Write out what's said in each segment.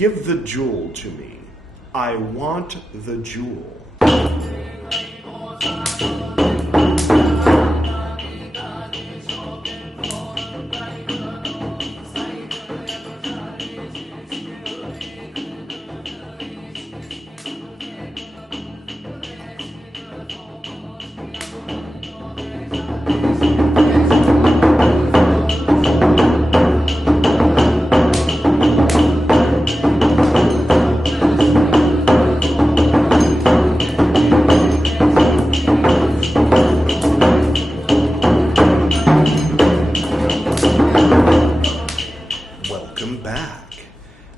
Give the jewel to me. I want the jewel.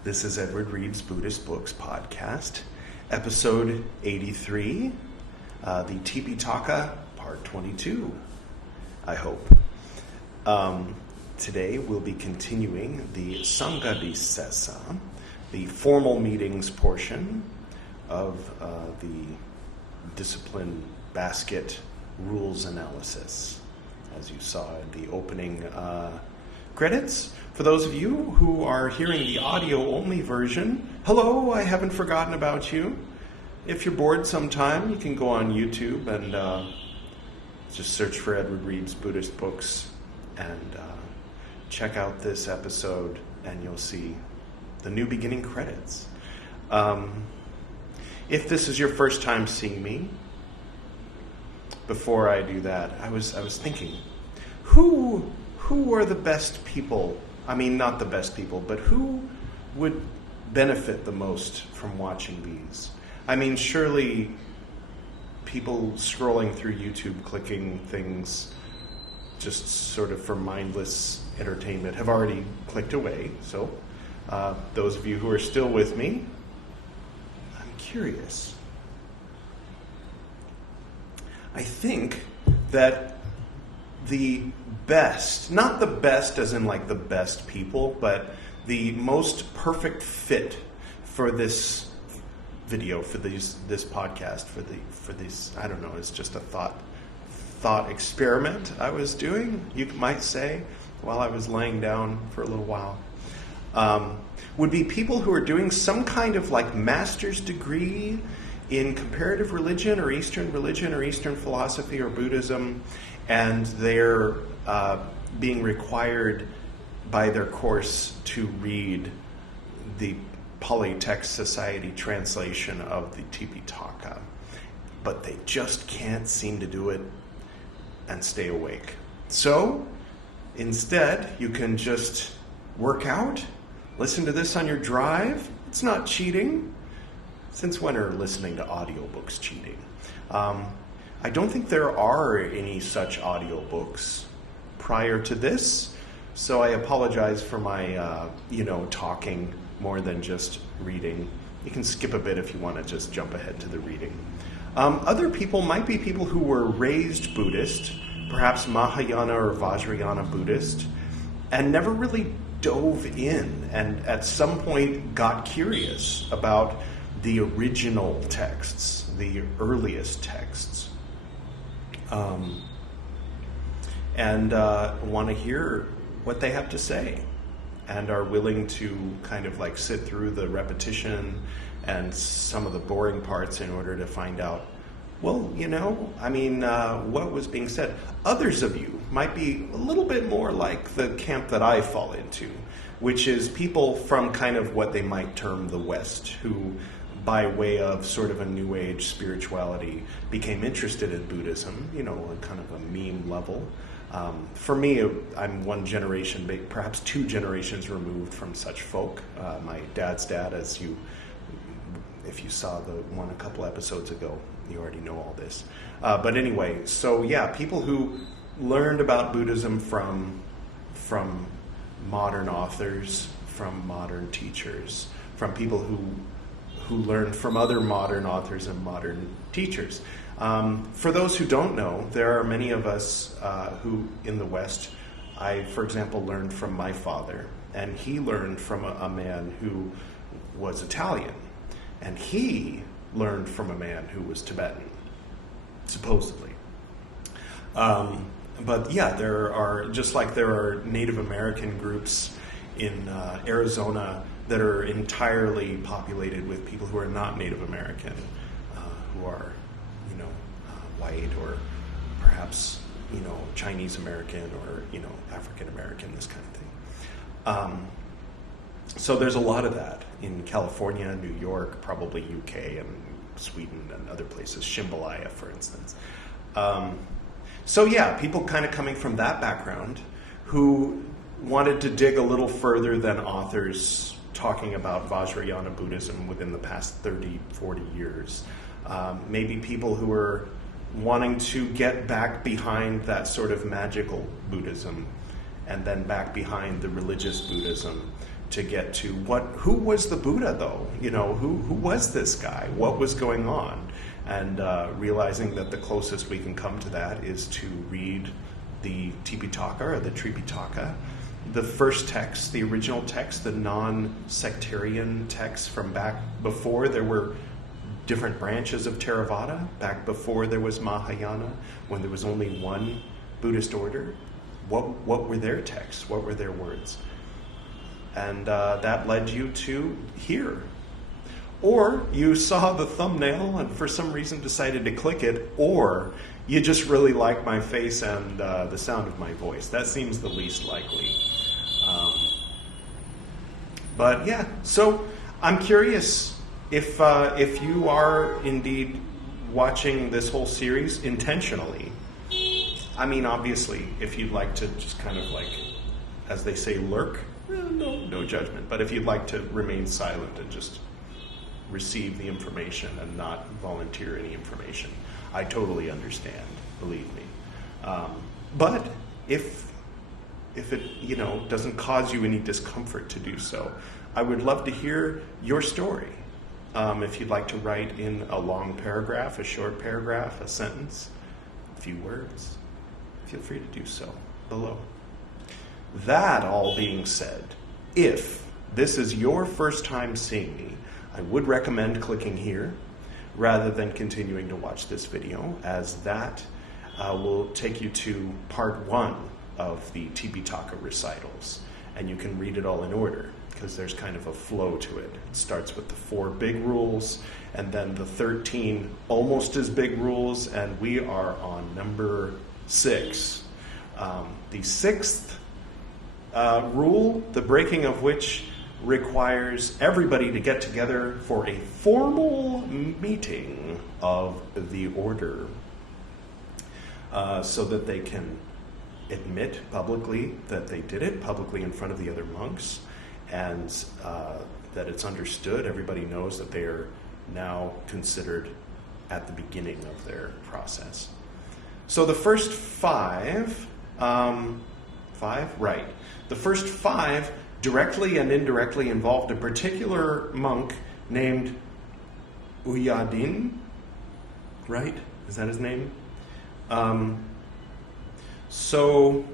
This is Edward Reed's Buddhist Books podcast, episode 83, the Tipiṭaka, part 22, I hope. Today we'll be continuing the Saṅghàdisesa, the formal meetings portion of the discipline basket rules analysis, as you saw in the opening credits. For those of you who are hearing the audio-only version, hello, I haven't forgotten about you. If you're bored sometime, you can go on YouTube and just search for Edward Reed's Buddhist Books and check out this episode, and you'll see the new beginning credits. If this is your first time seeing me, before I do that, I was thinking, who are the best people? I mean, not the best people, but who would benefit the most from watching these? I mean, surely people scrolling through YouTube, clicking things just sort of for mindless entertainment have already clicked away. So those of you who are still with me, I'm curious. I think that the best, not the best as in like the best people, but the most perfect fit for this video, for this podcast, for these, I don't know, it's just a thought experiment I was doing, you might say, while I was laying down for a little while, would be people who are doing some kind of like master's degree in comparative religion or Eastern philosophy or Buddhism, and they're being required by their course to read the Pali Text Society translation of the Tipiṭaka, but they just can't seem to do it and stay awake. So instead, you can just work out, listen to this on your drive. It's not cheating. Since when are listening to audiobooks cheating? I don't think there are any such audiobooks prior to this, so I apologize for my, talking more than just reading. You can skip a bit if you want to just jump ahead to the reading. Other people might be people who were raised Buddhist, perhaps Mahayana or Vajrayana Buddhist, and never really dove in, and at some point got curious about the original texts, the earliest texts. And want to hear what they have to say, and are willing to kind of like sit through the repetition and some of the boring parts in order to find out, well, what was being said. Others of you might be a little bit more like the camp that I fall into, which is people from kind of what they might term the West, who by way of sort of a New Age spirituality became interested in Buddhism, on kind of a meme level. For me, I'm one generation, perhaps two generations removed from such folk. My dad's dad, if you saw the one a couple episodes ago, you already know all this. But anyway, so yeah, people who learned about Buddhism from modern authors, from modern teachers, from people who learned from other modern authors and modern teachers. For those who don't know, there are many of us who, in the West, I, for example, learned from my father, and he learned from a man who was Italian, and he learned from a man who was Tibetan, supposedly. But yeah, there are, just like there are Native American groups in Arizona that are entirely populated with people who are not Native American, who are, white or perhaps, Chinese American or, African American, this kind of thing. So there's a lot of that in California, New York, probably UK and Sweden and other places, Shimbolaya, for instance. So yeah, people kind of coming from that background who wanted to dig a little further than authors talking about Vajrayana Buddhism within the past 30, 40 years. Maybe people who were wanting to get back behind that sort of magical Buddhism and then back behind the religious Buddhism to get to who was the Buddha though? Who was this guy? What was going on? And realizing that the closest we can come to that is to read the Tipiṭaka or the Tipiṭaka, the first text, the original text, the non-sectarian text from back before there were different branches of Theravada, back before there was Mahayana, when there was only one Buddhist order. What were their texts? What were their words? And that led you to here. Or you saw the thumbnail and for some reason decided to click it, or you just really like my face and the sound of my voice. That seems the least likely. But yeah, so I'm curious if you are indeed watching this whole series intentionally. I mean, obviously, if you'd like to just kind of like, as they say, lurk, no judgment. But if you'd like to remain silent and just receive the information and not volunteer any information, I totally understand, believe me. But if it doesn't cause you any discomfort to do so, I would love to hear your story. If you'd like to write in a long paragraph, a short paragraph, a sentence, a few words, feel free to do so below. That all being said, if this is your first time seeing me, I would recommend clicking here rather than continuing to watch this video, as that will take you to part 1 of the Tipiṭaka recitals, and you can read it all in order because there's kind of a flow to it. It starts with the 4 big rules and then the 13 almost as big rules, and we are on number 6. The 6th rule, the breaking of which requires everybody to get together for a formal meeting of the order so that they can admit publicly that they did it, publicly in front of the other monks, and that it's understood, everybody knows that they are now considered at the beginning of their process. So the first 5, right, the first 5 directly and indirectly involved a particular monk named Uyadin, right? Is that his name? So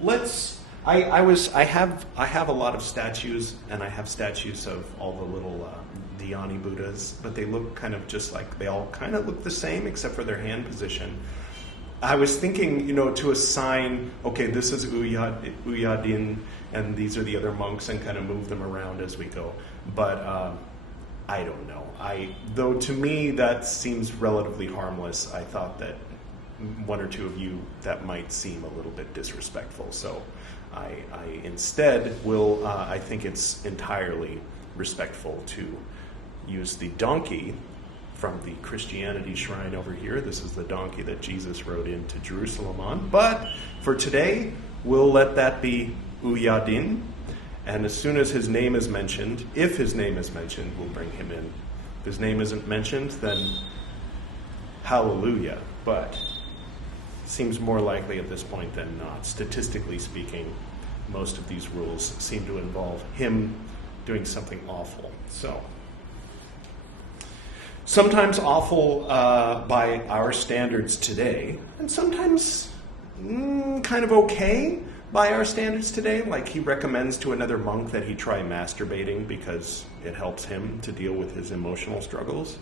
let's. I have a lot of statues, and I have statues of all the little Dhyani Buddhas, but they look kind of just like, they all kind of look the same except for their hand position. I was thinking, to assign, okay, this is Uyadin, and these are the other monks, and kind of move them around as we go. But I don't know. Though to me that seems relatively harmless, I thought that one or two of you that might seem a little bit disrespectful. So I instead will, I think it's entirely respectful to use the donkey from the Christianity shrine over here. This is the donkey that Jesus rode into Jerusalem on. But for today, we'll let that be Uyadin. And as soon as his name is mentioned, if his name is mentioned, we'll bring him in. If his name isn't mentioned, then hallelujah. But it seems more likely at this point than not. Statistically speaking, most of these rules seem to involve him doing something awful. So, sometimes awful by our standards today, and sometimes kind of okay by our standards today. Like, he recommends to another monk that he try masturbating because it helps him to deal with his emotional struggles.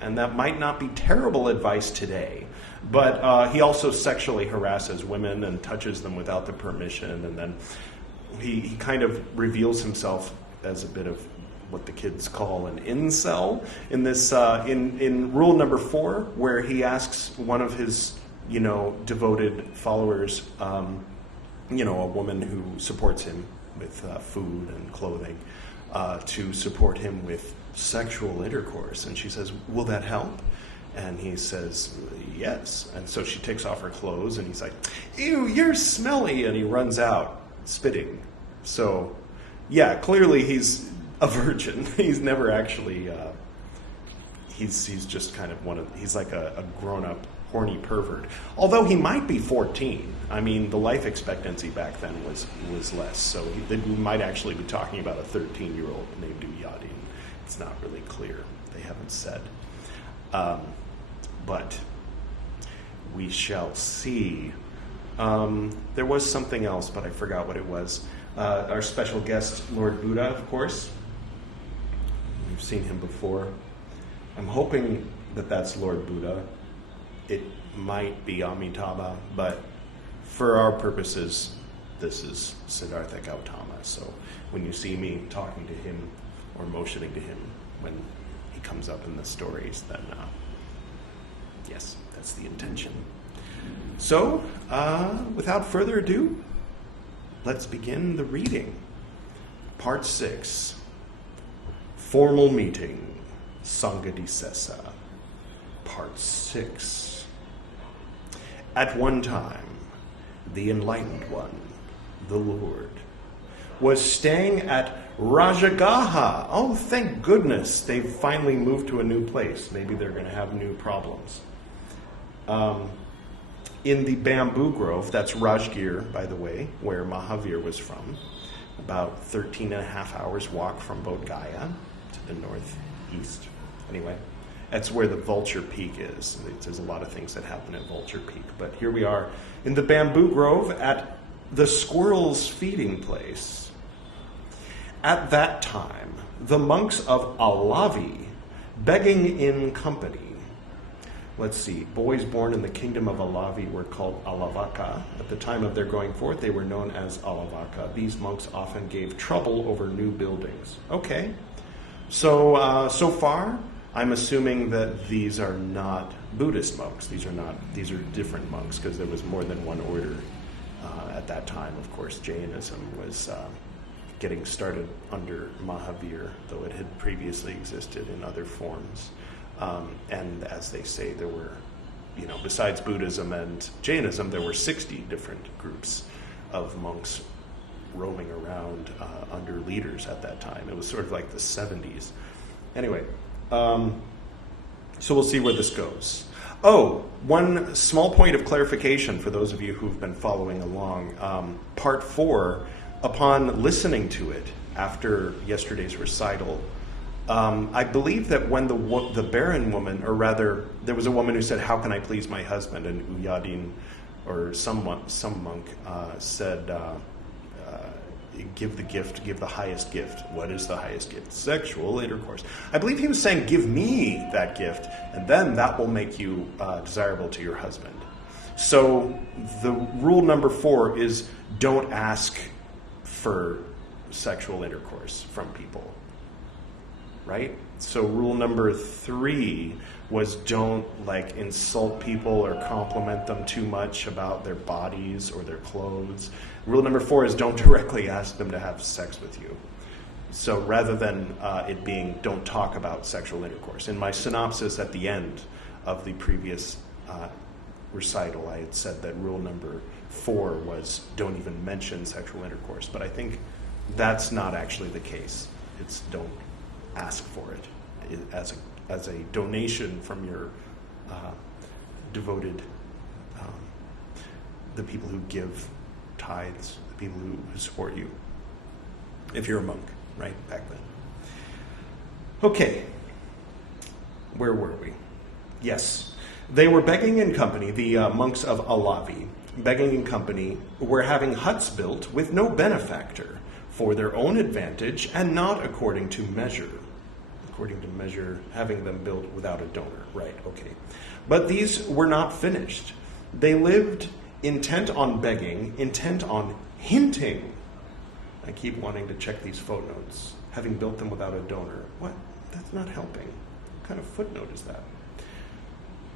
And that might not be terrible advice today, but he also sexually harasses women and touches them without the permission, and then he kind of reveals himself as a bit of what the kids call an incel in this in rule number 4, where he asks one of his devoted followers, a woman who supports him with food and clothing, to support him with sexual intercourse, and she says, "Will that help?" And he says, "Yes." And so she takes off her clothes, and he's like, "Ew, you're smelly," and he runs out spitting. So, yeah, clearly he's a virgin. He's never actually. He's just kind of he's like a grown-up horny pervert. Although he might be 14. I mean, the life expectancy back then was less. So we might actually be talking about a 13-year-old named Uyadin. It's not really clear. They haven't said. But we shall see. There was something else, but I forgot what it was. Our special guest, Lord Buddha, of course. We've seen him before. I'm hoping that that's Lord Buddha. It might be Amitabha, but for our purposes, this is Siddhartha Gautama. So when you see me talking to him or motioning to him when he comes up in the stories, then yes, that's the intention. So, without further ado, let's begin the reading. Part 6, Formal Meeting, Saṅghàdisesa. Part 6. At one time, the Enlightened One, the Lord, was staying at Rajagaha. Oh, thank goodness, they've finally moved to a new place. Maybe they're going to have new problems. In the bamboo grove, that's Rajgir, by the way, where Mahavir was from, about 13 and a half hours walk from Bodh Gaya to the northeast. Anyway, that's where the Vulture Peak is. There's a lot of things that happen at Vulture Peak. But here we are in the bamboo grove at the squirrel's feeding place. At that time, the monks of Alavi, begging in company. Let's see, boys born in the kingdom of Alavi were called Alavaka. At the time of their going forth, they were known as Alavaka. These monks often gave trouble over new buildings. Okay, so far, I'm assuming that these are not Buddhist monks. These are different monks, because there was more than one order at that time. Of course, Jainism was getting started under Mahavir, though it had previously existed in other forms. And as they say, there were, besides Buddhism and Jainism, there were 60 different groups of monks roaming around under leaders at that time. It was sort of like the 70s. Anyway, so we'll see where this goes. Oh, one small point of clarification for those of you who've been following along. Part 4, upon listening to it after yesterday's recital, I believe that when the barren woman, or rather, there was a woman who said, "How can I please my husband?" And Uyadin, or some monk, said, "Give the gift, give the highest gift." What is the highest gift? Sexual intercourse. I believe he was saying, "Give me that gift, and then that will make you desirable to your husband." So the rule number 4 is don't ask for sexual intercourse from people. Right? So rule number 3 was don't insult people or compliment them too much about their bodies or their clothes. Rule number 4 is don't directly ask them to have sex with you. So rather than it being don't talk about sexual intercourse. In my synopsis at the end of the previous recital, I had said that rule number 4 was don't even mention sexual intercourse. But I think that's not actually the case. It's don't ask for it as a donation from your devoted, the people who give tithes, the people who support you, if you're a monk, right, back then. Okay, where were we? Yes, they were begging in company, the monks of Alavi, begging in company, were having huts built with no benefactor, for their own advantage and not according to measure. According to measure, having them built without a donor. Right, okay. But these were not finished. They lived intent on begging, intent on hinting. I keep wanting to check these footnotes. having built them without a donor. What? That's not helping. What kind of footnote is that?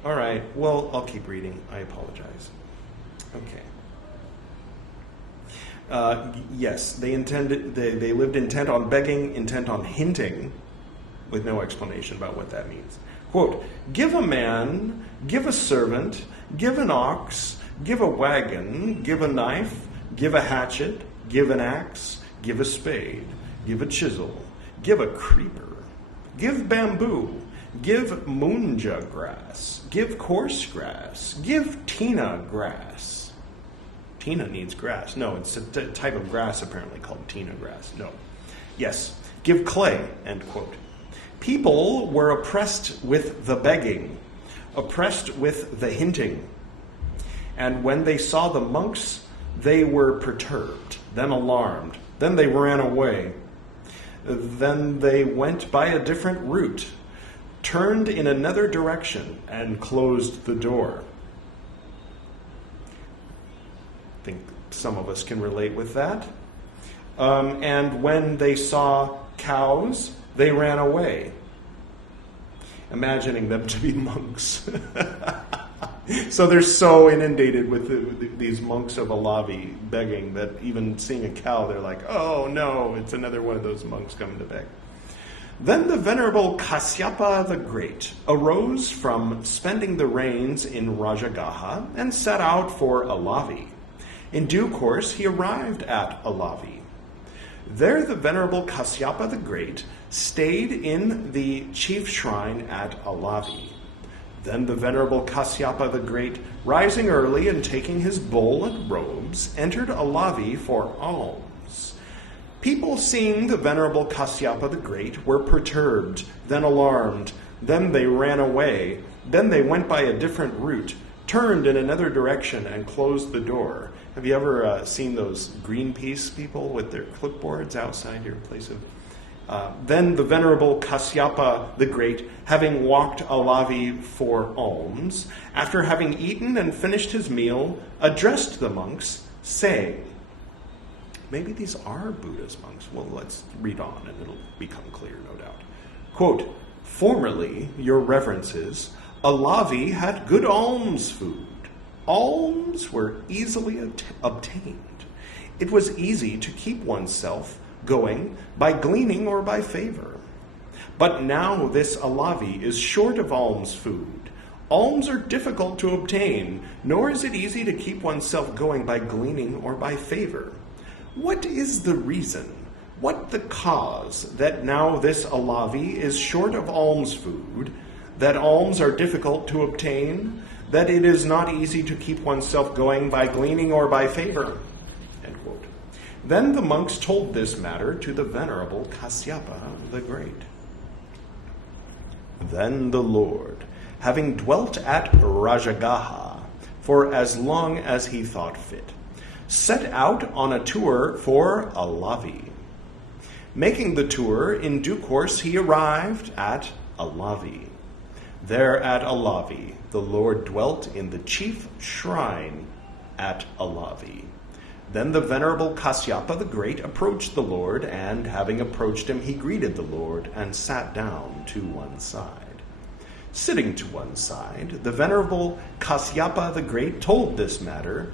All right, well, I'll keep reading. I apologize. Okay. Yes, they lived intent on begging, intent on hinting, with no explanation about what that means. Quote, give a man, give a servant, give an ox, give a wagon, give a knife, give a hatchet, give an axe, give a spade, give a chisel, give a creeper, give bamboo, give munja grass, give coarse grass, give tina grass. Tina needs grass. No, it's a type of grass apparently called tina grass. No. Yes, give clay, end quote. People were oppressed with the begging, oppressed with the hinting. And when they saw the monks, they were perturbed, then alarmed, then they ran away. Then they went by a different route, turned in another direction, and closed the door. I think some of us can relate with that. And when they saw cows, they ran away, imagining them to be monks. So they're so inundated with these monks of Alavi begging that even seeing a cow, they're like, oh no, it's another one of those monks coming to beg. Then the Venerable Kasyapa the Great arose from spending the rains in Rajagaha and set out for Alavi. In due course, he arrived at Alavi. There the Venerable Kasyapa the Great stayed in the chief shrine at Alavi. Then the Venerable Kasyapa the Great, rising early and taking his bowl and robes, entered Alavi for alms. People seeing the Venerable Kasyapa the Great were perturbed, then alarmed, then they ran away, then they went by a different route, turned in another direction, and closed the door. Have you ever seen those Greenpeace people with their clipboards outside your place of... Then the Venerable Kasyapa the Great, having walked Alavi for alms, after having eaten and finished his meal, addressed the monks, saying, maybe these are Buddha's monks. Well, let's read on and it'll become clear, no doubt. Quote, formerly, your reverences, Alavi had good alms food. Alms were easily obtained. It was easy to keep oneself going by gleaning or by favor. But now this Alavi is short of alms food. Alms are difficult to obtain, nor is it easy to keep oneself going by gleaning or by favor. What is the reason, what the cause that now this Alavi is short of alms food, that alms are difficult to obtain, that it is not easy to keep oneself going by gleaning or by favor? End quote. Then the monks told this matter to the Venerable Kasyapa the Great. Then the Lord, having dwelt at Rajagaha for as long as he thought fit, set out on a tour for Alavi. Making the tour, in due course he arrived at Alavi. There at Alavi, the Lord dwelt in the chief shrine at Alavi. Then the Venerable Kasyapa the Great approached the Lord, and having approached him, he greeted the Lord and sat down to one side. Sitting to one side, the Venerable Kasyapa the Great told this matter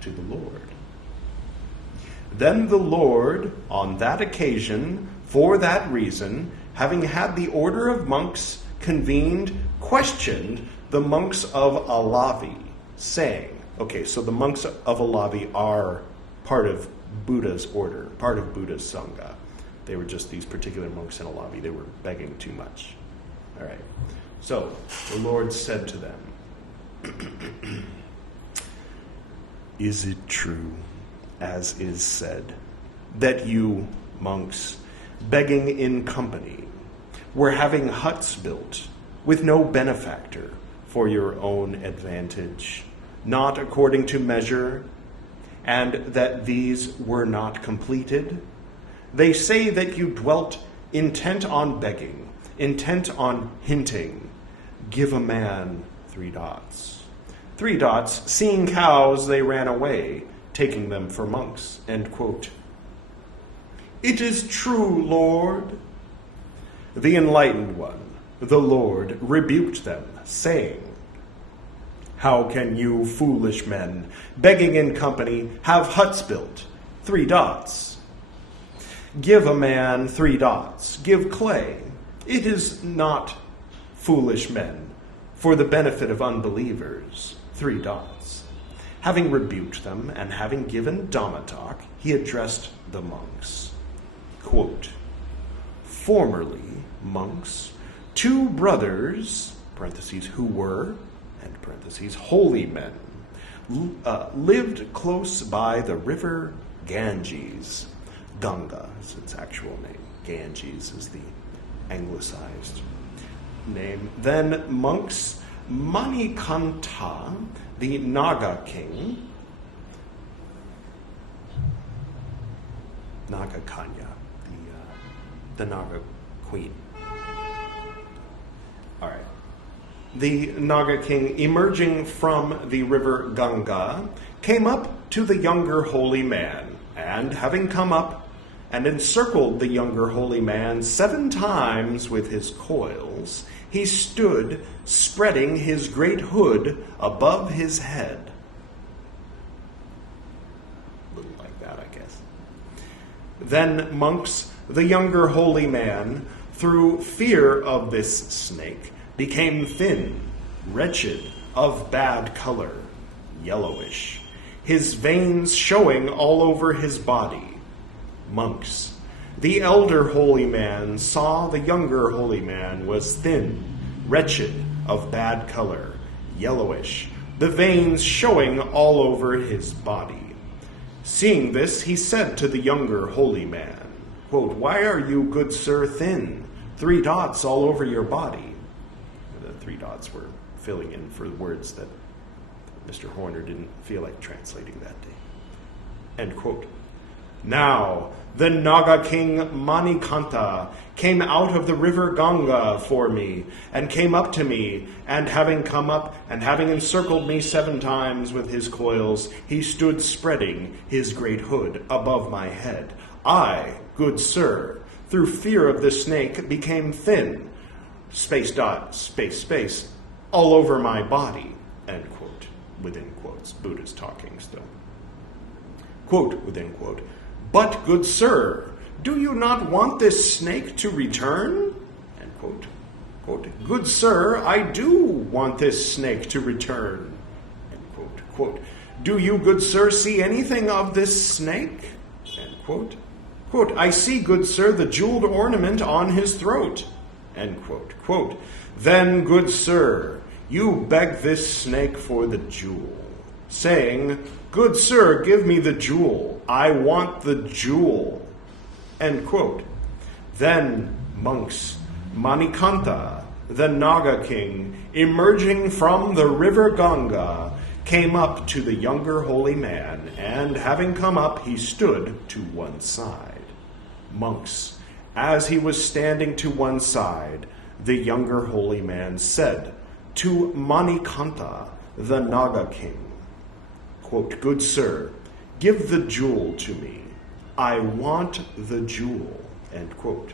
to the Lord. Then the Lord, on that occasion, for that reason, having had the order of monks convened, questioned the monks of Alavi, saying, okay, so the monks of Alavi are part of Buddha's order, part of Buddha's Sangha. They were just these particular monks in Alavi. They were begging too much. All right. So the Lord said to them, is it true, as is said, that you, monks, begging in company, were having huts built with no benefactor for your own advantage, not according to measure, and that these were not completed? They say that you dwelt intent on begging, intent on hinting. Give a man ... Seeing cows, they ran away, taking them for monks. End quote. "It is true, Lord." The enlightened one, the Lord, rebuked them, saying, "How can you foolish men, begging in company, have huts built? 3 dots. Give a man 3 dots, give clay. It is not foolish men, for the benefit of unbelievers, 3 dots. Having rebuked them and having given Dhamma talk, he addressed the monks. Quote, "Formerly, monks, 2 brothers, parentheses, who were, end parentheses, holy men, lived close by the river Ganges." Ganga is its actual name. Ganges is the anglicized name. Then monks Manikanta, the Naga king, Naga Kanya, the Naga queen. All right. The Naga king, emerging from the river Ganga, came up to the younger holy man, and having come up and encircled the younger holy man 7 times with his coils, he stood, spreading his great hood above his head. A little like that, I guess. Then monks, the younger holy man, through fear of this snake, became thin, wretched, of bad color, yellowish, his veins showing all over his body. Monks, the elder holy man saw the younger holy man was thin, wretched, of bad color, yellowish, the veins showing all over his body. Seeing this, he said to the younger holy man, quote, "Why are you, good sir, thin? 3 dots all over your body." The 3 dots were filling in for words that Mr. Horner didn't feel like translating that day. End quote. Now, the Naga king Manikanta came out of the river Ganga for me, and came up to me, and having come up, and having encircled me 7 times with his coils, he stood spreading his great hood above my head. I, good sir, through fear of the snake, became thin, space dot, space, space, all over my body, end quote, within quotes. Buddha's talking still. Quote, within quote, "But, good sir, do you not want this snake to return?" End quote. Quote, "Good sir, I do want this snake to return." End quote. Quote, "Do you, good sir, see anything of this snake?" End quote. Quote, "I see, good sir, the jeweled ornament on his throat." End quote. Quote, "Then, good sir, you beg this snake for the jewel, saying, 'Good sir, give me the jewel. I want the jewel.'" End quote. Then monks, Manikanta, the Naga king, emerging from the river Ganga, came up to the younger holy man, and having come up, he stood to one side. Monks, as he was standing to one side, the younger holy man said to Manikanta, the Naga king, quote, "Good sir, give the jewel to me. I want the jewel." End quote.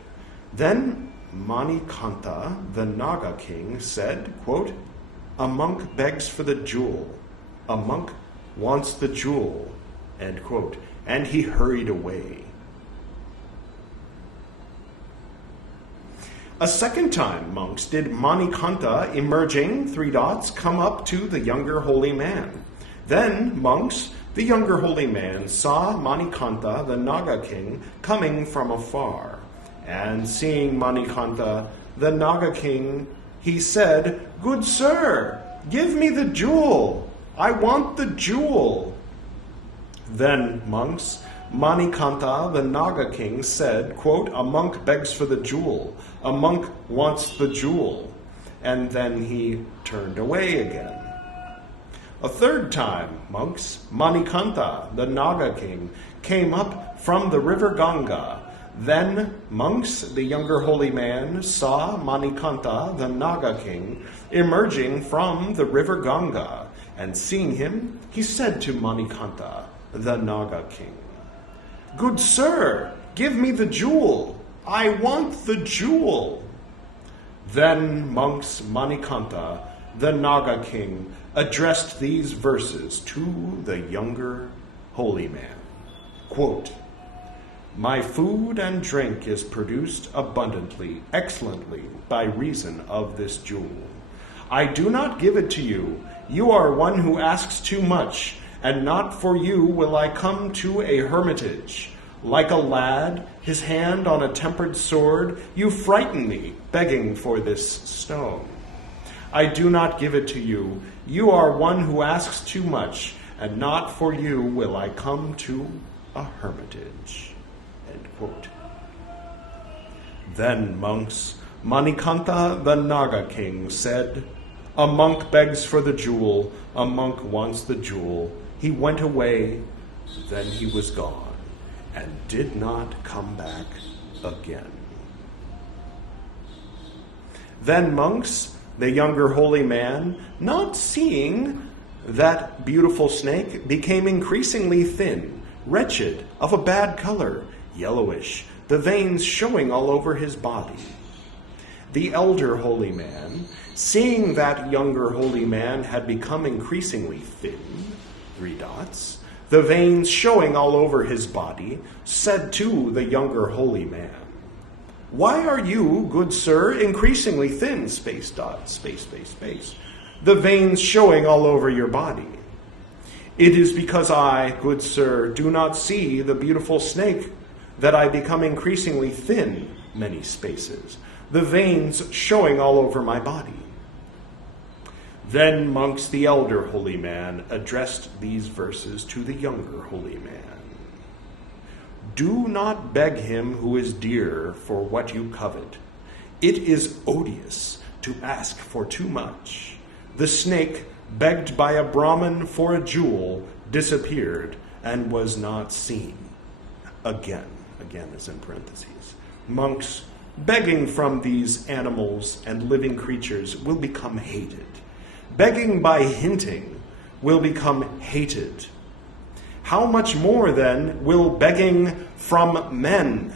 Then Manikanta, the Naga king, said, quote, "A monk begs for the jewel. A monk wants the jewel." End quote. And he hurried away. A second time, monks, did Manikanta, emerging, 3 dots, come up to the younger holy man. Then, monks, the younger holy man saw Manikanta, the Naga king, coming from afar. And seeing Manikanta, the Naga king, he said, "Good sir, give me the jewel. I want the jewel." Then, monks, Manikanta, the Naga king, said, quote, "A monk begs for the jewel. A monk wants the jewel." And then he turned away again. A third time, monks, Manikanta, the Naga king, came up from the river Ganga. Then monks, the younger holy man, saw Manikanta, the Naga king, emerging from the river Ganga. And seeing him, he said to Manikanta, the Naga king, "Good sir, Give me the jewel. I want the jewel. Then monks Manikantha, the Naga king, addressed these verses to the younger holy man. Quote, my food and drink is produced abundantly, excellently, by reason of this jewel. I do not give it to you. You are one who asks too much, and not for you will I come to a hermitage. Like a lad, his hand on a tempered sword, you frighten me, begging for this stone. I do not give it to you. You are one who asks too much, and not for you will I come to a hermitage. End quote. Then monks Manikantha the Naga king said, a monk begs for the jewel, a monk wants the jewel. He went away, then he was gone, and did not come back again. Then monks, the younger holy man, not seeing that beautiful snake, became increasingly thin, wretched, of a bad color, yellowish, the veins showing all over his body. The elder holy man, seeing that younger holy man had become increasingly thin, the veins showing all over his body, said to the younger holy man, why are you, good sir, increasingly thin, the veins showing all over your body? It is because I, good sir, do not see the beautiful snake that I become increasingly thin, many spaces, the veins showing all over my body. Then monks the elder holy man addressed these verses to the younger holy man. Do not beg him who is dear for what you covet. It is odious to ask for too much. The snake, begged by a Brahmin for a jewel, disappeared and was not seen. Again is in parentheses. Monks, begging from these animals and living creatures, will become hated. Begging by hinting will become hated. How much more, then, will begging from men?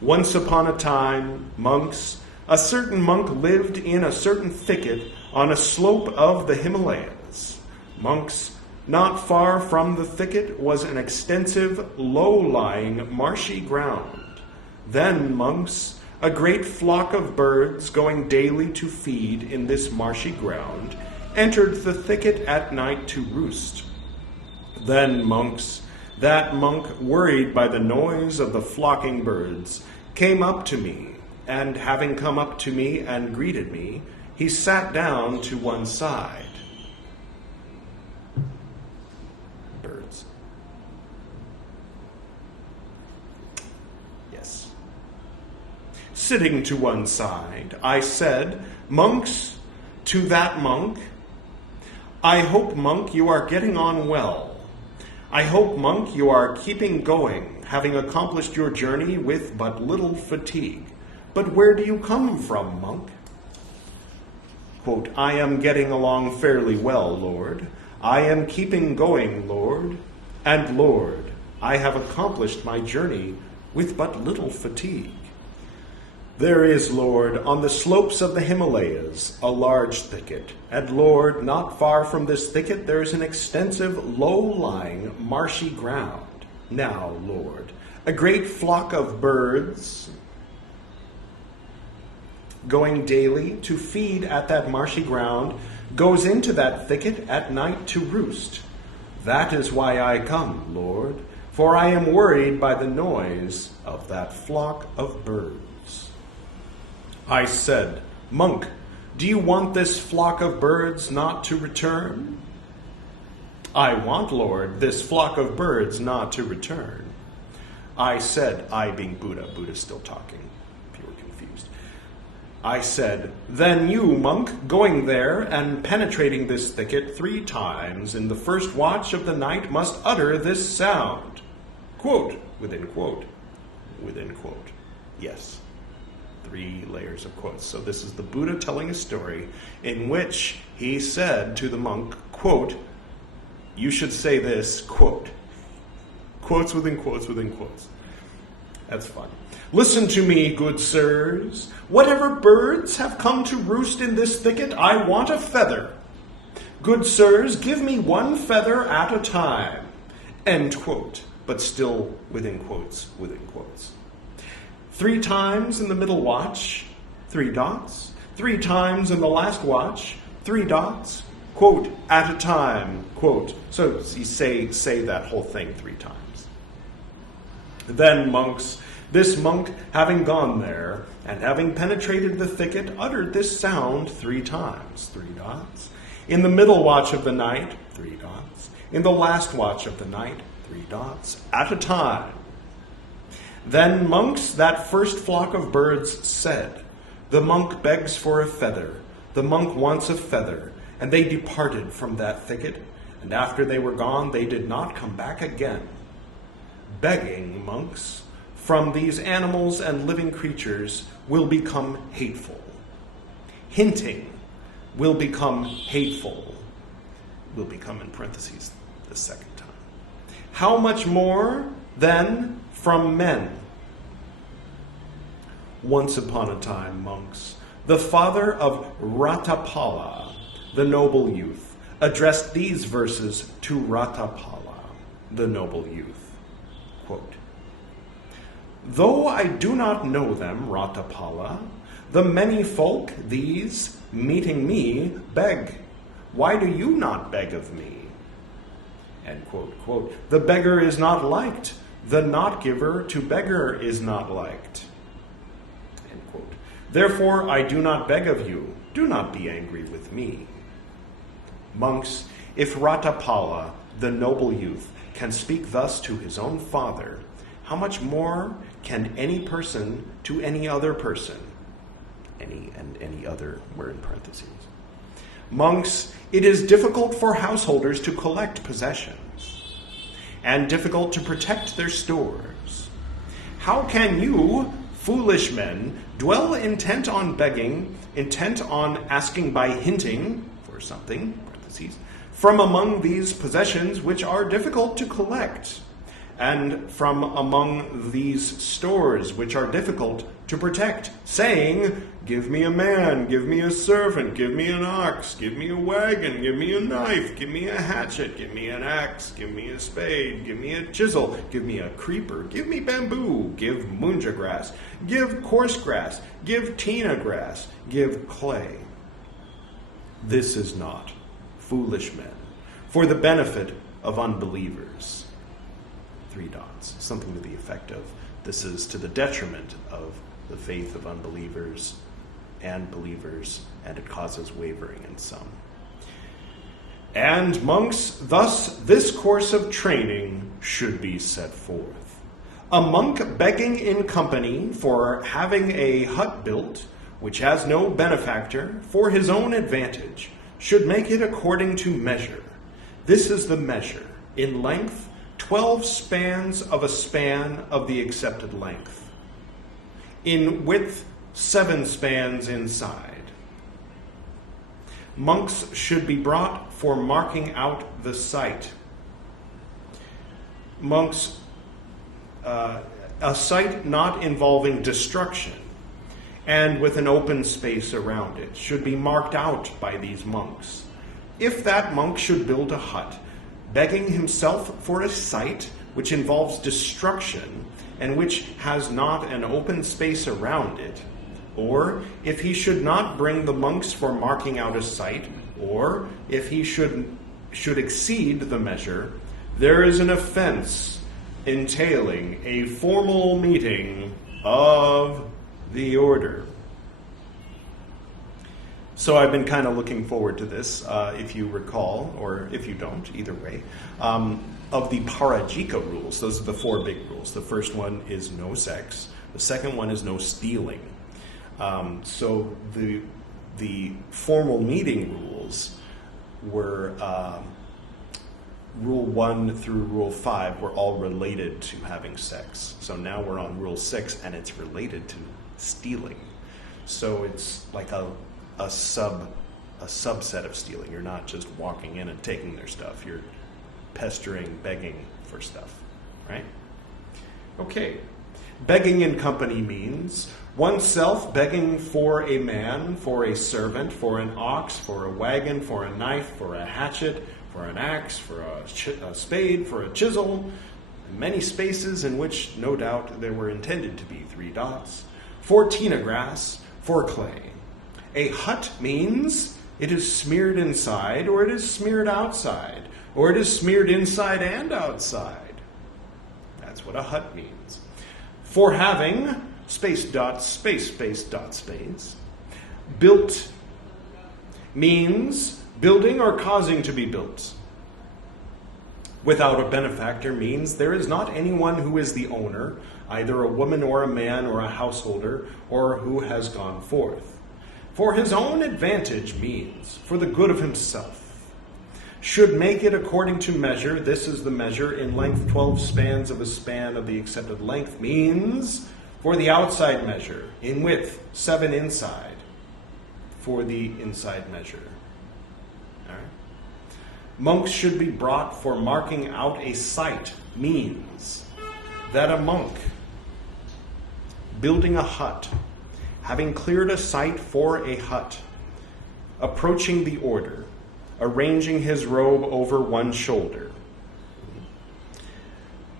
Once upon a time, monks, a certain monk lived in a certain thicket on a slope of the Himalayas. Monks, not far from the thicket was an extensive, low-lying, marshy ground. Then monks, a great flock of birds going daily to feed in this marshy ground, entered the thicket at night to roost. Then monks, that monk, worried by the noise of the flocking birds, came up to me, and having come up to me and greeted me, he sat down to one side. Birds. Yes. Sitting to one side, I said, monks, to that monk, I hope, monk, you are getting on well. I hope, monk, you are keeping going, having accomplished your journey with but little fatigue. But where do you come from, monk? Quote, I am getting along fairly well, Lord. I am keeping going, Lord. And Lord, I have accomplished my journey with but little fatigue. There is, Lord, on the slopes of the Himalayas, a large thicket. And Lord, not far from this thicket there is an extensive, low-lying, marshy ground. Now, Lord, a great flock of birds going daily to feed at that marshy ground goes into that thicket at night to roost. That is why I come, Lord, for I am worried by the noise of that flock of birds. I said, monk, do you want this flock of birds not to return? I want, Lord, this flock of birds not to return. I said, I being Buddha, Buddha's still talking, if you were confused. I said, then you, monk, going there and penetrating this thicket 3 times in the first watch of the night must utter this sound. Quote, within quote, within quote. Yes. 3 layers of quotes. So this is the Buddha telling a story in which he said to the monk, quote, you should say this, quote. Quotes within quotes within quotes. That's fun. Listen to me, good sirs. Whatever birds have come to roost in this thicket, I want a feather. Good sirs, give me one feather at a time. End quote. But still within quotes within quotes. 3 times in the middle watch, 3 dots. 3 times in the last watch, 3 dots. Quote, at a time, quote. So you say that whole thing 3 times. Then monks, this monk having gone there, and having penetrated the thicket, uttered this sound 3 times, 3 dots. In the middle watch of the night, 3 dots. In the last watch of the night, 3 dots, at a time. Then monks, that first flock of birds, said, the monk begs for a feather, the monk wants a feather, and they departed from that thicket, and after they were gone, they did not come back again. Begging, monks, from these animals and living creatures will become hateful. Hinting will become hateful. Will become in parentheses the second time. How much more, then, from men? Once upon a time, monks, the father of Ratapala, the noble youth, addressed these verses to Ratapala, the noble youth. Quote, though I do not know them, Ratapala, the many folk, these, meeting me, beg. Why do you not beg of me? End quote, quote. The beggar is not liked. The not giver to beggar is not liked. End quote. Therefore I do not beg of you. Do not be angry with me. Monks, if Ratapala, the noble youth, can speak thus to his own father, how much more can any person to any other person? Any other were in parentheses. Monks, it is difficult for householders to collect possessions, and difficult to protect their stores. How can you, foolish men, dwell intent on begging, intent on asking by hinting for something, parentheses, from among these possessions which are difficult to collect, and from among these stores which are difficult to protect, saying, give me a man, give me a servant, give me an ox, give me a wagon, give me a knife, give me a hatchet, give me an axe, give me a spade, give me a chisel, give me a creeper, give me bamboo, give munja grass, give coarse grass, give tina grass, give clay. This is not foolish men, for the benefit of unbelievers. 3 dots, something to the effect of, this is to the detriment of the faith of unbelievers and believers, and it causes wavering in some. And monks, thus this course of training should be set forth. A monk begging in company for having a hut built, which has no benefactor, for his own advantage, should make it according to measure. This is the measure. In length, 12 spans of a span of the accepted length. In width, 7 spans inside. Monks should be brought for marking out the site. Monks, a site not involving destruction and with an open space around it should be marked out by these monks. If that monk should build a hut, begging himself for a site which involves destruction and which has not an open space around it, or if he should not bring the monks for marking out a site, or if he should exceed the measure, there is an offense entailing a formal meeting of the order. So I've been kind of looking forward to this, if you recall, or if you don't, either way, of the Parajika rules. Those are the 4 big rules. The first one is no sex. The second one is no stealing. So the formal meeting rules were Rule 1 through Rule 5 were all related to having sex. So now we're on Rule 6, and it's related to stealing. So it's like a subset of stealing. You're not just walking in and taking their stuff. You're pestering, begging for stuff. right? Okay. Begging in company means oneself begging for a man, for a servant, for an ox, for a wagon, for a knife, for a hatchet, for an axe, for a spade, for a chisel, many spaces in which no doubt there were intended to be 3 dots, for tina grass, for clay. A hut means it is smeared inside, or it is smeared outside, or it is smeared inside and outside. That's what a hut means. For having, space dot, space, space dot, space. Built means building or causing to be built. Without a benefactor means there is not anyone who is the owner, either a woman or a man or a householder, or who has gone forth. For his own advantage means for the good of himself. Should make it according to measure. This is the measure. In length 12 spans of a span of the accepted length means for the outside measure. In width 7 inside for the inside measure. All right. Monks should be brought for marking out a site means that a monk building a hut, having cleared a site for a hut, approaching the order, arranging his robe over one shoulder,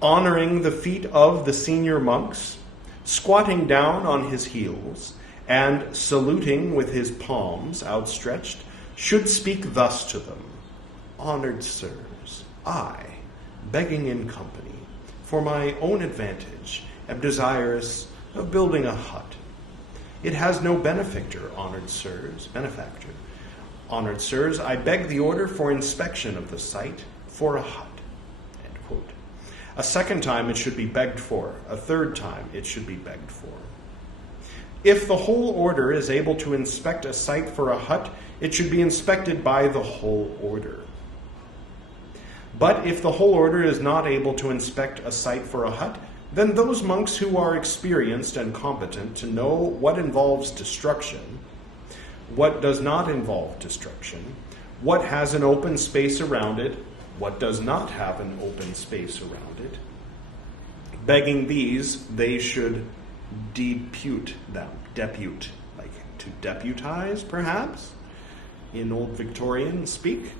honoring the feet of the senior monks, squatting down on his heels, and saluting with his palms outstretched, should speak thus to them: Honored sirs, I, begging in company, for my own advantage, am desirous of building a hut. It has no benefactor, honored sirs, benefactor. Honored sirs, I beg the order for inspection of the site for a hut. End quote. A second time it should be begged for. A third time it should be begged for. If the whole order is able to inspect a site for a hut, it should be inspected by the whole order. But if the whole order is not able to inspect a site for a hut, then those monks who are experienced and competent to know what involves destruction, what does not involve destruction, what has an open space around it, what does not have an open space around it, begging these, they should depute them. Depute, like to deputize, perhaps, in Old Victorian speak.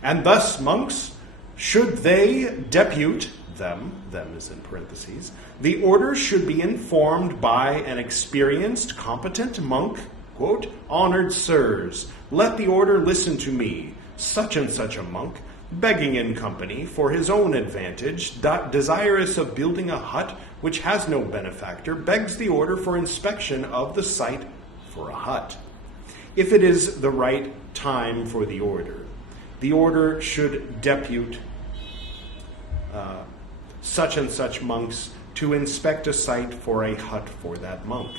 And thus, monks, should they depute them is in parentheses, the order should be informed by an experienced, competent monk, quote, honored sirs, let the order listen to me, such and such a monk, begging in company for his own advantage, desirous of building a hut which has no benefactor, begs the order for inspection of the site for a hut. If it is the right time for the order should depute such and such monks to inspect a site for a hut for that monk.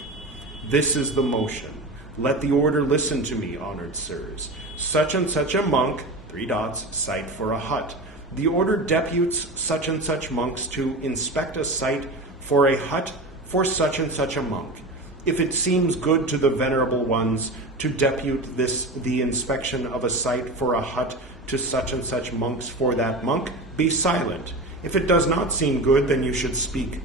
This is the motion. Let the order listen to me, honored sirs. Such and such a monk, 3 dots, site for a hut. The order deputes such and such monks to inspect a site for a hut for such and such a monk. If it seems good to the venerable ones to depute the inspection of a site for a hut to such and such monks for that monk, be silent. If it does not seem good, then you should speak.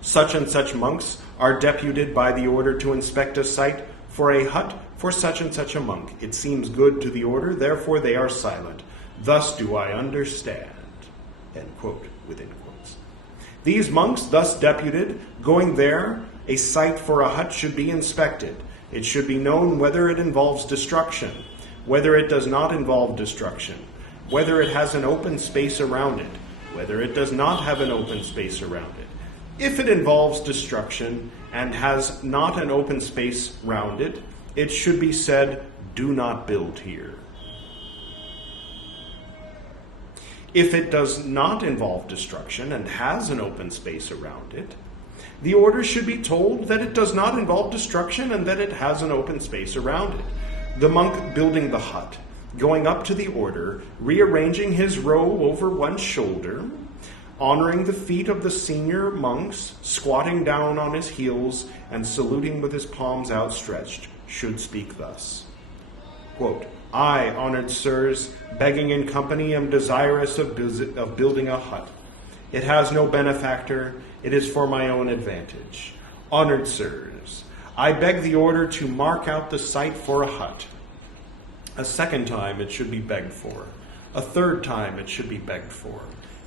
Such and such monks are deputed by the order to inspect a site for a hut for such and such a monk. It seems good to the order, therefore they are silent. Thus do I understand. End quote, within quotes. These monks, thus deputed, going there, a site for a hut should be inspected. It should be known whether it involves destruction, whether it does not involve destruction, whether it has an open space around it, whether it does not have an open space around it. If it involves destruction and has not an open space round it, it should be said, do not build here. If it does not involve destruction and has an open space around it, the order should be told that it does not involve destruction and that it has an open space around it. The monk building the hut, going up to the order, rearranging his robe over one shoulder, honoring the feet of the senior monks, squatting down on his heels, and saluting with his palms outstretched, should speak thus. Quote, I, honored sirs, begging in company, am desirous of building a hut. It has no benefactor. It is for my own advantage. Honored sirs, I beg the order to mark out the site for a hut. A second time it should be begged for. A third time it should be begged for.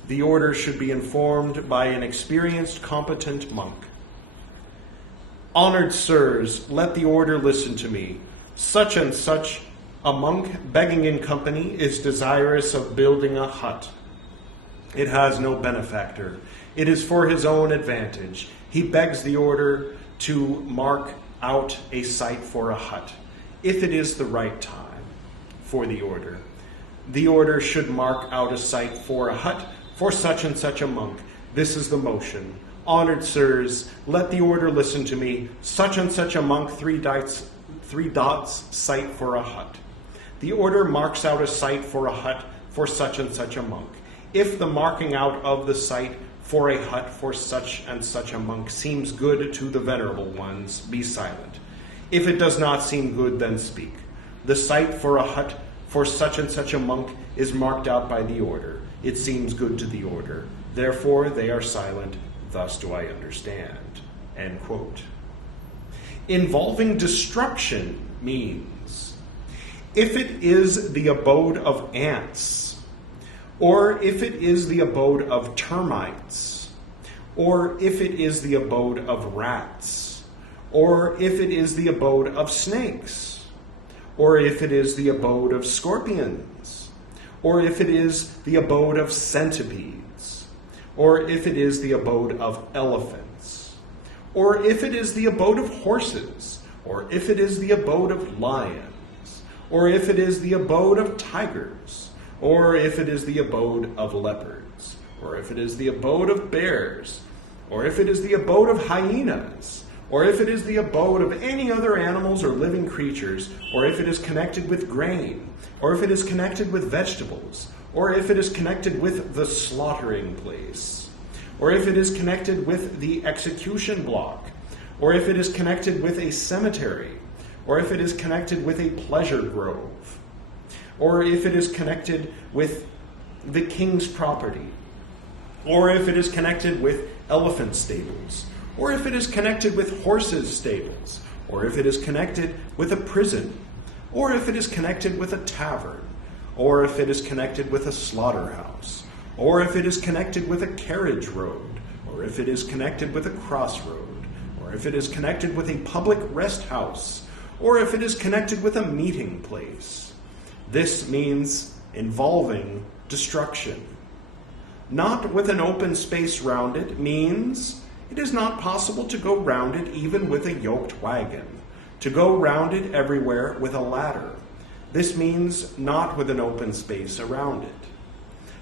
The order should be informed by an experienced, competent monk. Honored sirs, let the order listen to me. Such and such a monk begging in company is desirous of building a hut. It has no benefactor. It is for his own advantage. He begs the order to mark out a site for a hut, if it is the right time for the order. The order should mark out a site for a hut for such and such a monk. This is the motion. Honored sirs, let the order listen to me. Such and such a monk, three dots, site for a hut. The order marks out a site for a hut for such and such a monk. If the marking out of the site for a hut for such and such a monk seems good to the venerable ones, be silent. If it does not seem good, then speak. The site for a hut for such and such a monk is marked out by the order. It seems good to the order. Therefore, they are silent. Thus do I understand. End quote. Involving destruction means if it is the abode of ants, or if it is the abode of termites, or if it is the abode of rats, or if it is the abode of snakes, or if it is the abode of scorpions, or if it is the abode of centipedes, or if it is the abode of elephants, or if it is the abode of horses, or if it is the abode of lions, or if it is the abode of tigers, or if it is the abode of leopards, or if it is the abode of bears, or if it is the abode of hyenas, or if it is the abode of any other animals or living creatures, or if it is connected with grain, or if it is connected with vegetables, or if it is connected with the slaughtering place, or if it is connected with the execution block, or if it is connected with a cemetery, or if it is connected with a pleasure grove, or if it is connected with the king's property, or if it is connected with elephant stables, or if it is connected with horses' stables, or if it is connected with a prison, or if it is connected with a tavern, or if it is connected with a slaughterhouse, or if it is connected with a carriage road, or if it is connected with a crossroad, or if it is connected with a public rest house, or if it is connected with a meeting place. This means involving destruction. Not with an open space round it means it is not possible to go round it even with a yoked wagon, to go round it everywhere with a ladder. This means not with an open space around it.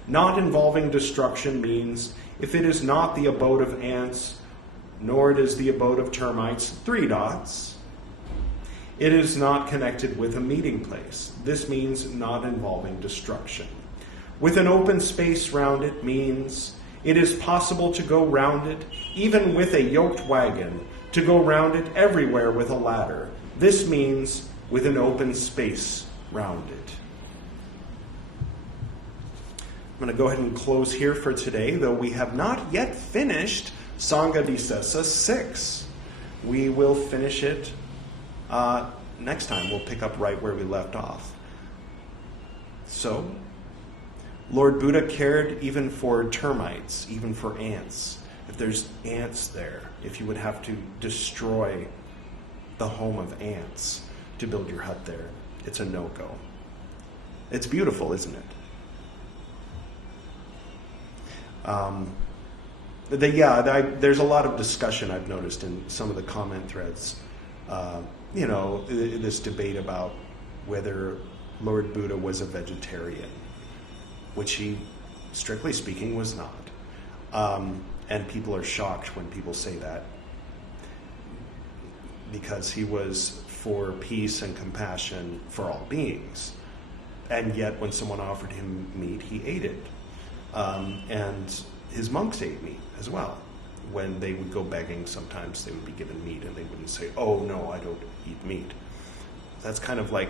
Not involving destruction means if it is not the abode of ants, nor it is the abode of termites, three dots, it is not connected with a meeting place. This means not involving destruction. With an open space round it means it is possible to go round it, even with a yoked wagon, to go round it everywhere with a ladder. This means with an open space round it. I'm going to go ahead and close here for today, though we have not yet finished Saṅghàdisesa 6. We will finish it next time. We'll pick up right where we left off. So, Lord Buddha cared even for termites, even for ants. If there's ants there, if you would have to destroy the home of ants to build your hut there, it's a no-go. It's beautiful, isn't it? There's a lot of discussion I've noticed in some of the comment threads. This debate about whether Lord Buddha was a vegetarian, which he, strictly speaking, was not. And people are shocked when people say that, because he was for peace and compassion for all beings. And yet when someone offered him meat, he ate it. And his monks ate meat as well. When they would go begging, sometimes they would be given meat and they wouldn't say, "Oh no, I don't eat meat." That's kind of like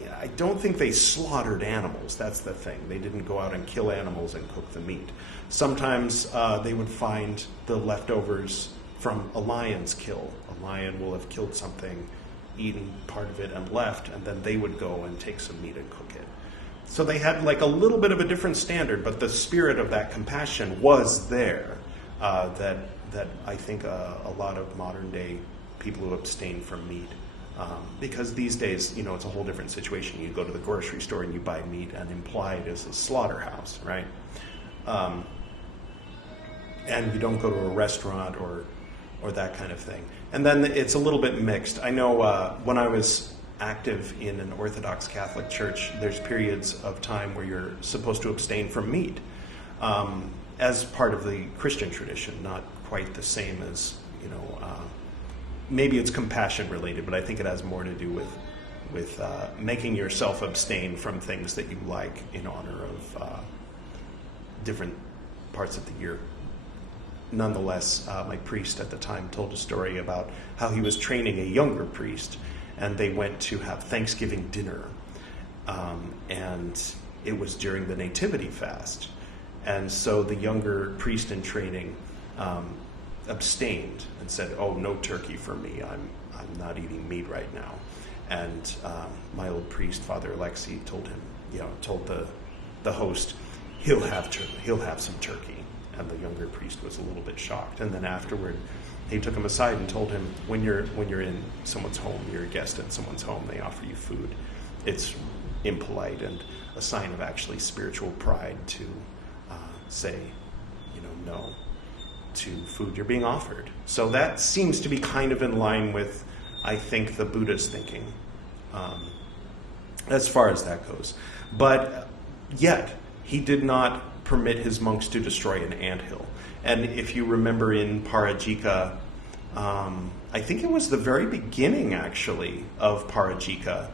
yeah, I don't think they slaughtered animals. That's the thing. They didn't go out and kill animals and cook the meat. Sometimes they would find the leftovers from a lion's kill. A lion will have killed something, eaten part of it and left, and then they would go and take some meat and cook it. So they had like a little bit of a different standard, but the spirit of that compassion was there, that I think a lot of modern day people who abstain from meat, because these days, it's a whole different situation. You go to the grocery store and you buy meat, and implied is a slaughterhouse, right? And you don't go to a restaurant or that kind of thing. And then it's a little bit mixed. I know when I was active in an Orthodox Catholic church, there's periods of time where you're supposed to abstain from meat as part of the Christian tradition, not quite the same as, maybe it's compassion related, but I think it has more to do with making yourself abstain from things that you like in honor of different parts of the year. Nonetheless, my priest at the time told a story about how he was training a younger priest, and they went to have Thanksgiving dinner, and it was during the Nativity fast. And so the younger priest in training abstained and said, "Oh, no turkey for me. I'm not eating meat right now." And my old priest, Father Alexei, told him, told the host, he'll have some turkey. And the younger priest was a little bit shocked. And then afterward, he took him aside and told him, when you're in someone's home, you're a guest in someone's home, they offer you food. It's impolite and a sign of actually spiritual pride to say, no to food you're being offered. So that seems to be kind of in line with, I think, the Buddha's thinking, as far as that goes. But yet, he did not permit his monks to destroy an anthill. And if you remember in Parajika, I think it was the very beginning, actually, of Parajika.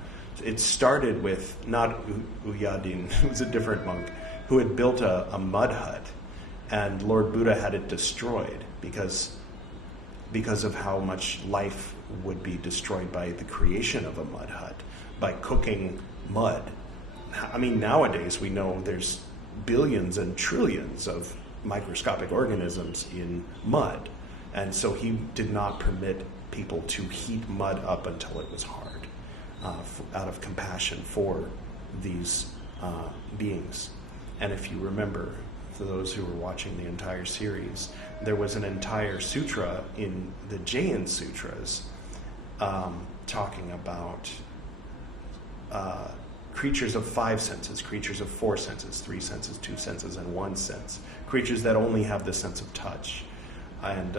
It started with, not Uyadin, it was a different monk, who had built a mud hut, and Lord Buddha had it destroyed because of how much life would be destroyed by the creation of a mud hut, by cooking mud. I mean, nowadays we know there's billions and trillions of microscopic organisms in mud, and so he did not permit people to heat mud up until it was hard, out of compassion for these beings. And if you remember, for those who were watching the entire series, there was an entire sutra in the Jain Sutras talking about creatures of 5 senses, creatures of 4 senses, 3 senses, 2 senses, and 1 sense. Creatures that only have the sense of touch, and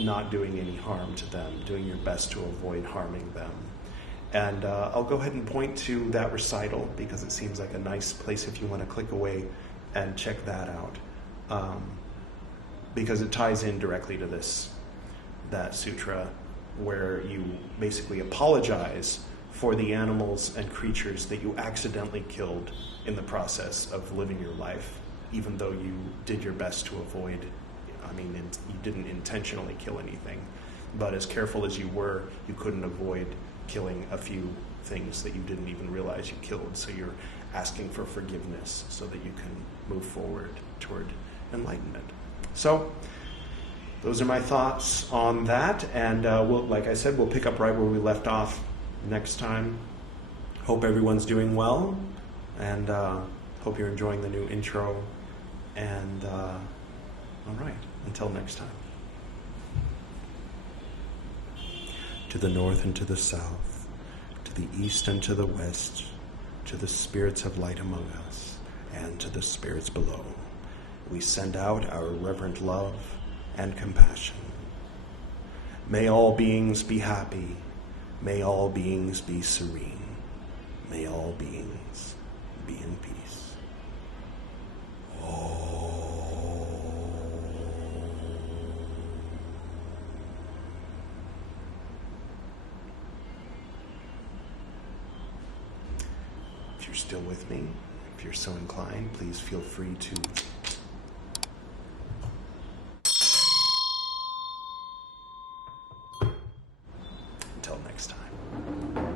not doing any harm to them, doing your best to avoid harming them. And I'll go ahead and point to that recital because it seems like a nice place if you want to click away and check that out, because it ties in directly to that sutra, where you basically apologize for the animals and creatures that you accidentally killed in the process of living your life, even though you did your best to avoid. You didn't intentionally kill anything, but as careful as you were, you couldn't avoid killing a few things that you didn't even realize you killed. So you're asking for forgiveness so that you can move forward toward enlightenment. So those are my thoughts on that, and like I said, we'll pick up right where we left off next time. Hope everyone's doing well, and hope you're enjoying the new intro. And all right, until next time. To the north and to the south, to the east and to the west, to the spirits of light among us, and to the spirits below, we send out our reverent love and compassion. May all beings be happy. May all beings be serene. May all beings be in peace. If you're still with me, if you're so inclined, please feel free to until next time.